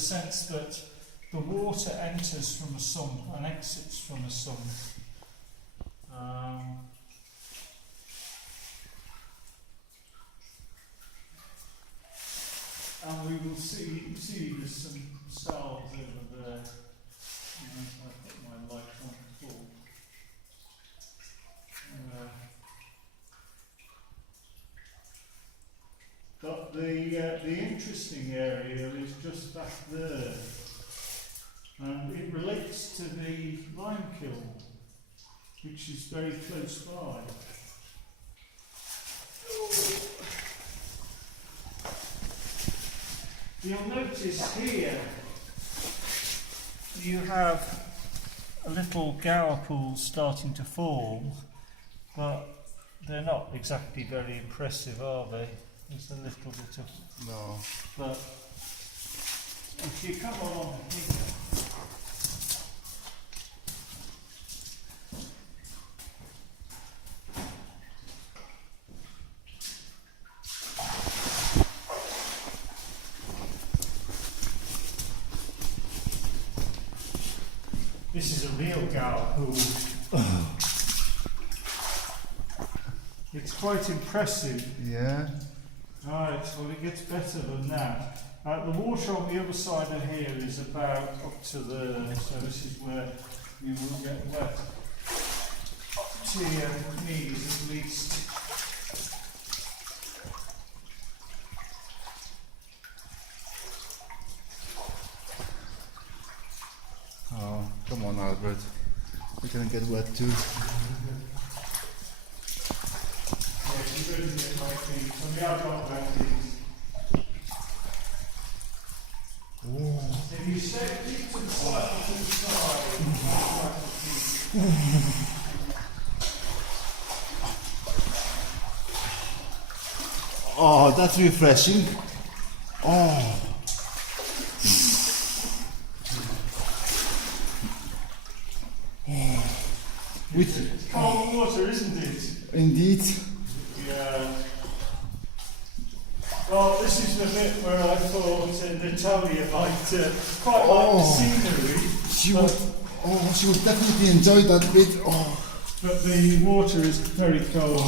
sense that the water enters from a sump and exits from a sump. And we will see there's some stars over there. I put my light on full. But the interesting area is just back there, and it relates to the lime kiln, which is very close by. You'll notice here you have a little gower pool starting to form, but they're not exactly very impressive, are they? There's a little bit of... No. But if you come along here, this is a real gower pool. It's quite impressive. Yeah. Right, well it gets better than that. The water on the other side of here is about up to there, so this is where you will get wet. Up to your knees at least. Oh, come on, Albert. You're gonna get wet too. Yes, you really get my feet. So we have got wet feet. If you stay keep to the side, Oh, that's refreshing. Oh. It's cold water, isn't it? Indeed. Yeah. Well, this is the bit where I thought Natalia might quite like the scenery. She would definitely enjoy that bit. Oh. But the water is very cold.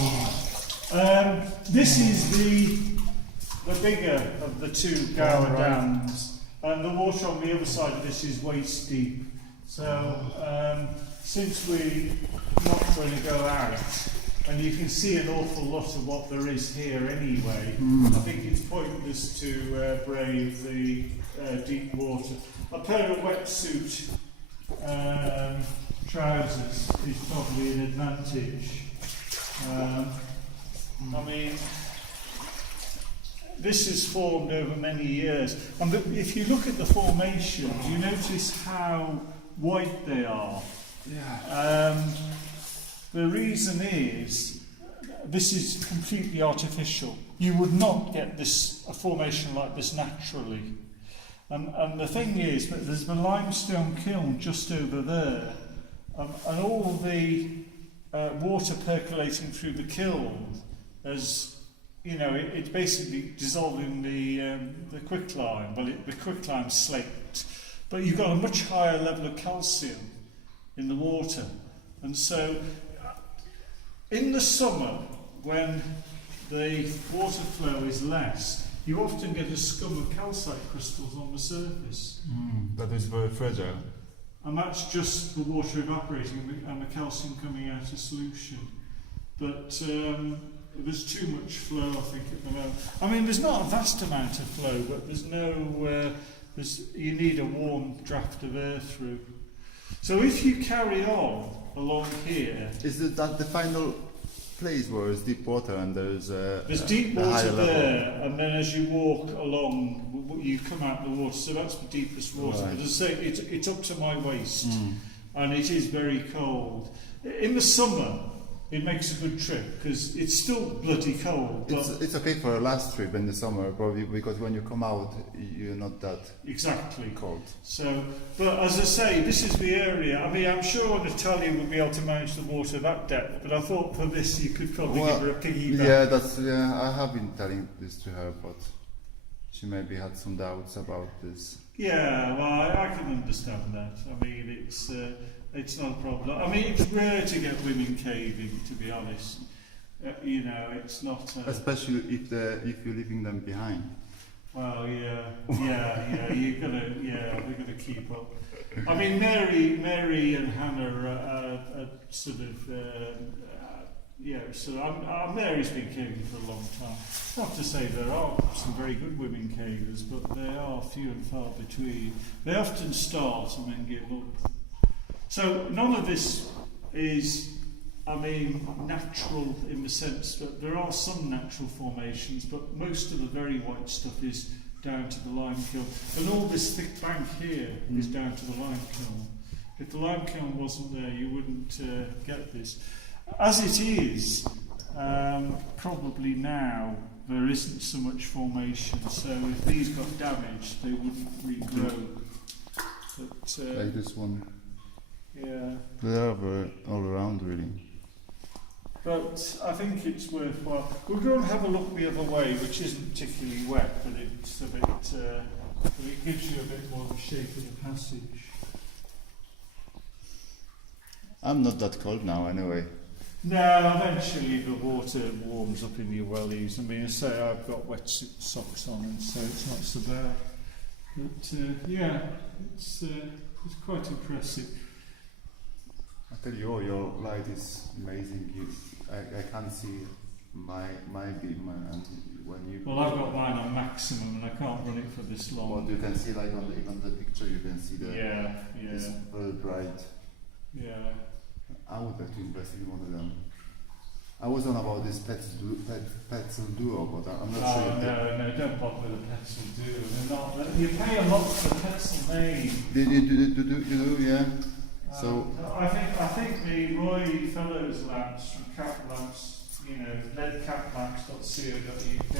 This is the bigger of the two Gower dams, and the water on the other side of this is waist deep. So since we're not going to go out, and you can see an awful lot of what there is here anyway, I think it's pointless to brave the deep water. A pair of wetsuit trousers is probably an advantage. I mean, this has formed over many years, and if you look at the formations, you notice how white they are. Yeah. The reason is, this is completely artificial. You would not get a formation like this naturally. And the thing is that there's the limestone kiln just over there, and all the water percolating through the kiln as it's basically dissolving the quicklime. Well, the quicklime slaked, but you've got a much higher level of calcium in the water, and so in the summer when the water flow is less, you often get a scum of calcite crystals on the surface. That is very fragile. And that's just the water evaporating and the calcium coming out of solution. But there's too much flow, I think, at the moment. I mean, there's not a vast amount of flow, but there's no... you need a warm draft of air through. So if you carry on along here... Is it that the final place where it's deep water and there's deep water higher there, level? and then as you walk along, you come out of the water, so that's the deepest water. Right. But as I say, it's up to my waist, and it is very cold. In the summer, it makes a good trip, because it's still bloody cold. But It's okay for a last trip in the summer, probably, because when you come out, you're not that exactly cold. So, but as I say, this is the area. I mean, I'm sure Natalia would be able to manage the water that depth, but I thought for this you could probably give her a piggyback. Yeah, I have been telling this to her, but she maybe had some doubts about this. Yeah, well, I can understand that. I mean, it's not a problem. I mean, it's rare to get women caving, to be honest. You know, it's not. Especially if you're leaving them behind. Well, yeah, we're gonna keep up. I mean, Mary and Hannah are sort of. So Mary's been caving for a long time. Not to say there are some very good women cavers, but they are few and far between. They often start and then give up. So none of this is, I mean, natural in the sense that there are some natural formations, but most of the very white stuff is down to the lime kiln. And all this thick bank here is down to the lime kiln. If the lime kiln wasn't there, you wouldn't get this. As it is, probably now there isn't so much formation, so if these got damaged, they wouldn't regrow. But, Like this one. yeah. They are all around, really. But I think it's worthwhile. We'll go and have a look the other way, which isn't particularly wet, but it's a bit. It gives you a bit more of a shape of the passage. I'm not that cold now, anyway. No, eventually the water warms up in your wellies. I mean, I say I've got wetsuit socks on, and so it's not so bad. But yeah, it's quite impressive. I tell you, your light is amazing. I can't see my beam, and when you. Well, I've got mine on maximum, and I can't run it for this long. What you can see, like on the picture, you can see it's very bright. Yeah. I would like to invest in one of them. I was on about this Petzl Duo, but I'm not sure. No, don't bother with the Petzl Duo. They're not. You pay a lot for the Petzl name. You do, yeah. So I think the Roy Fellows lamps from Cap Lamps, leadcaplams.co.uk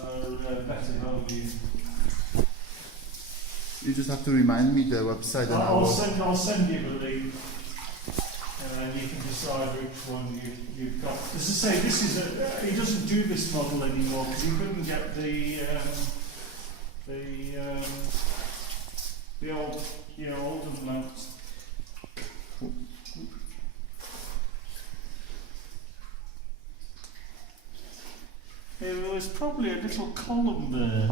are better value. you just have to remind me the website, and I'll send you the link, and then you can decide which one you've got. As I say, this is he doesn't do this model anymore because he couldn't get the older lamps. There's probably a little column there.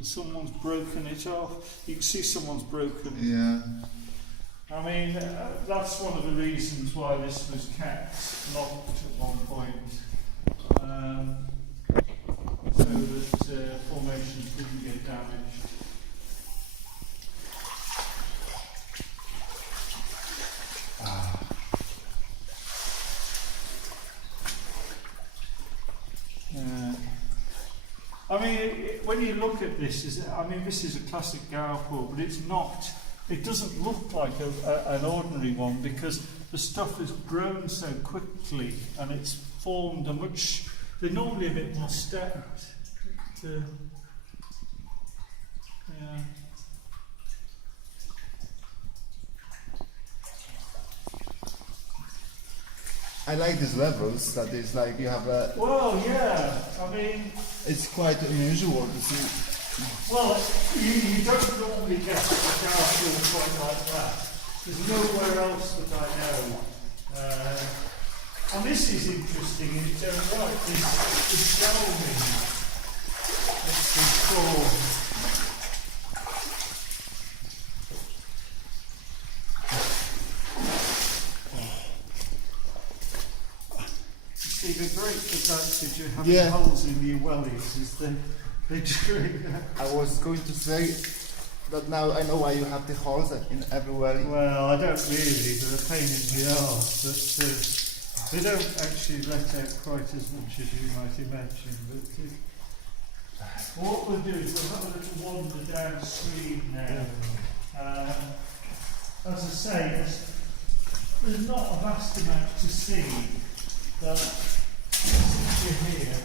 Someone's broken it off. You can see someone's broken. yeah. I mean, that's one of the reasons why this was kept locked at one point, so that formations didn't get damaged. I mean, when you look at this, this is a classic Gaopo, but it's not. It doesn't look like an ordinary one because the stuff has grown so quickly and it's formed they're normally a bit more stepped. Yeah. I like these levels, that is like you have a. Well, yeah, I mean. It's quite unusual to see. Well, you don't normally get a Gaopo quite like that. There's nowhere else that I know. And this is interesting in its own right. This shelving. It's been formed. See, the great advantage of having holes in your wellies is they drink. I was going to say that now I know why you have the holes in every welly. Well, I don't really, they're a pain in the arse, but they don't actually let out quite as much as you might imagine. But what we'll do is we'll have a little wander downstream now. As I say, there's not a vast amount to see, but since you're here,